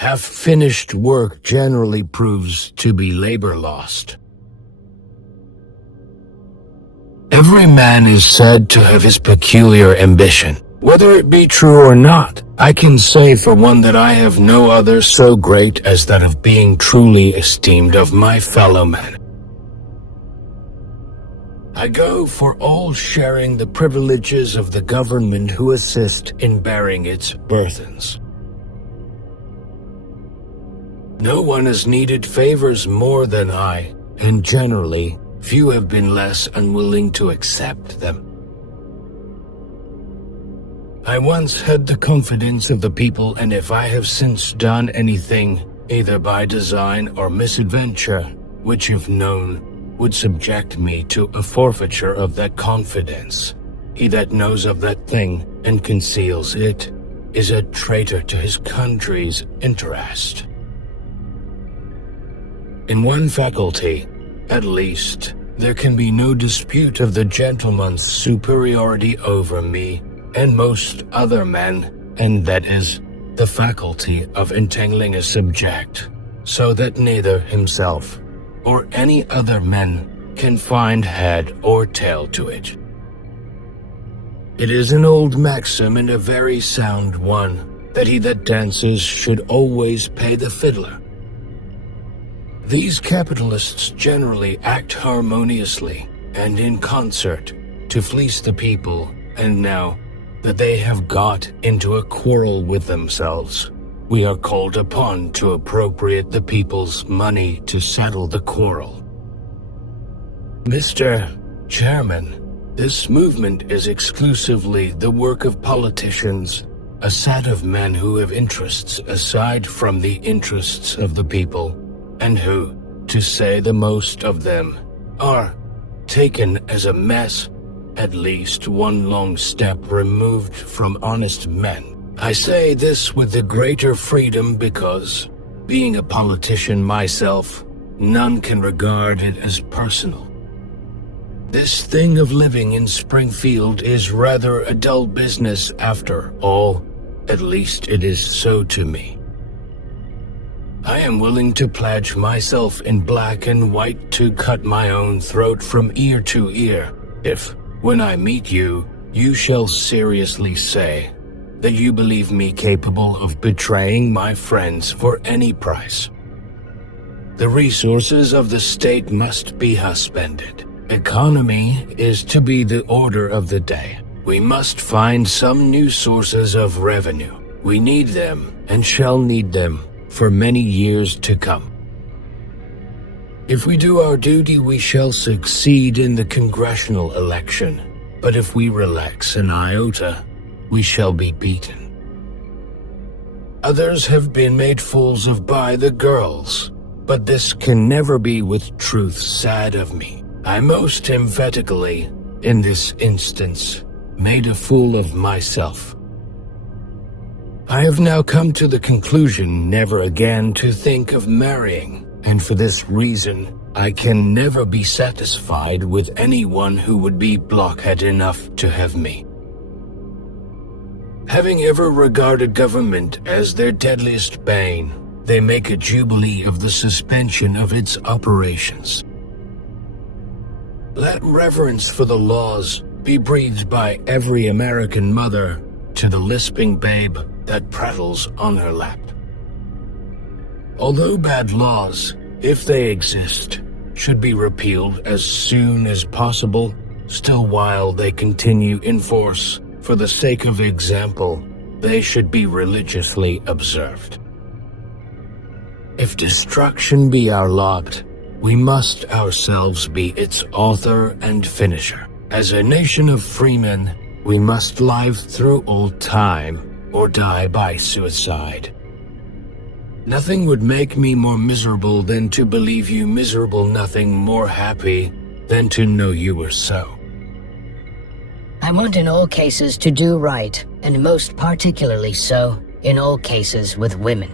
Half-finished work generally proves to be labor lost. Every man is said to have his peculiar ambition. Whether it be true or not, I can say for one that I have no other so great as that of being truly esteemed of my fellow men. I go for all sharing the privileges of the government who assist in bearing its burthens. No one has needed favors more than I, and generally, few have been less unwilling to accept them. I once had the confidence of the people, and if I have since done anything, either by design or misadventure, which if known, would subject me to a forfeiture of that confidence, he that knows of that thing and conceals it is a traitor to his country's interest. In one faculty, at least, there can be no dispute of the gentleman's superiority over me and most other men, and that is the faculty of entangling a subject, so that neither himself or any other men can find head or tail to it. It is an old maxim and a very sound one, that he that dances should always pay the fiddler. These capitalists generally act harmoniously and in concert to fleece the people, and now that they have got into a quarrel with themselves, we are called upon to appropriate the people's money to settle the quarrel. Mr. Chairman, this movement is exclusively the work of politicians, a set of men who have interests aside from the interests of the people, and who, to say the most of them, are taken as a mess, at least one long step removed from honest men. I say this with the greater freedom because, being a politician myself, none can regard it as personal. This thing of living in Springfield is rather a dull business after all, at least it is so to me. I am willing to pledge myself in black and white to cut my own throat from ear to ear, if, when I meet you, you shall seriously say that you believe me capable of betraying my friends for any price. The resources of the state must be husbanded. Economy is to be the order of the day. We must find some new sources of revenue. We need them and shall need them for many years to come. If we do our duty, we shall succeed in the congressional election, but if we relax an iota, we shall be beaten. Others have been made fools of by the girls, but this can never be with truth said of me. I most emphatically, in this instance, made a fool of myself. I have now come to the conclusion never again to think of marrying, and for this reason, I can never be satisfied with anyone who would be blockhead enough to have me. Having ever regarded government as their deadliest bane, they make a jubilee of the suspension of its operations. Let reverence for the laws be breathed by every American mother to the lisping babe that prattles on her lap. Although bad laws, if they exist, should be repealed as soon as possible, still while they continue in force, for the sake of example, they should be religiously observed. If destruction be our lot, we must ourselves be its author and finisher. As a nation of freemen, we must live through all time or die by suicide. Nothing would make me more miserable than to believe you miserable, nothing more happy than to know you were so. I want in all cases to do right, and most particularly so in all cases with women.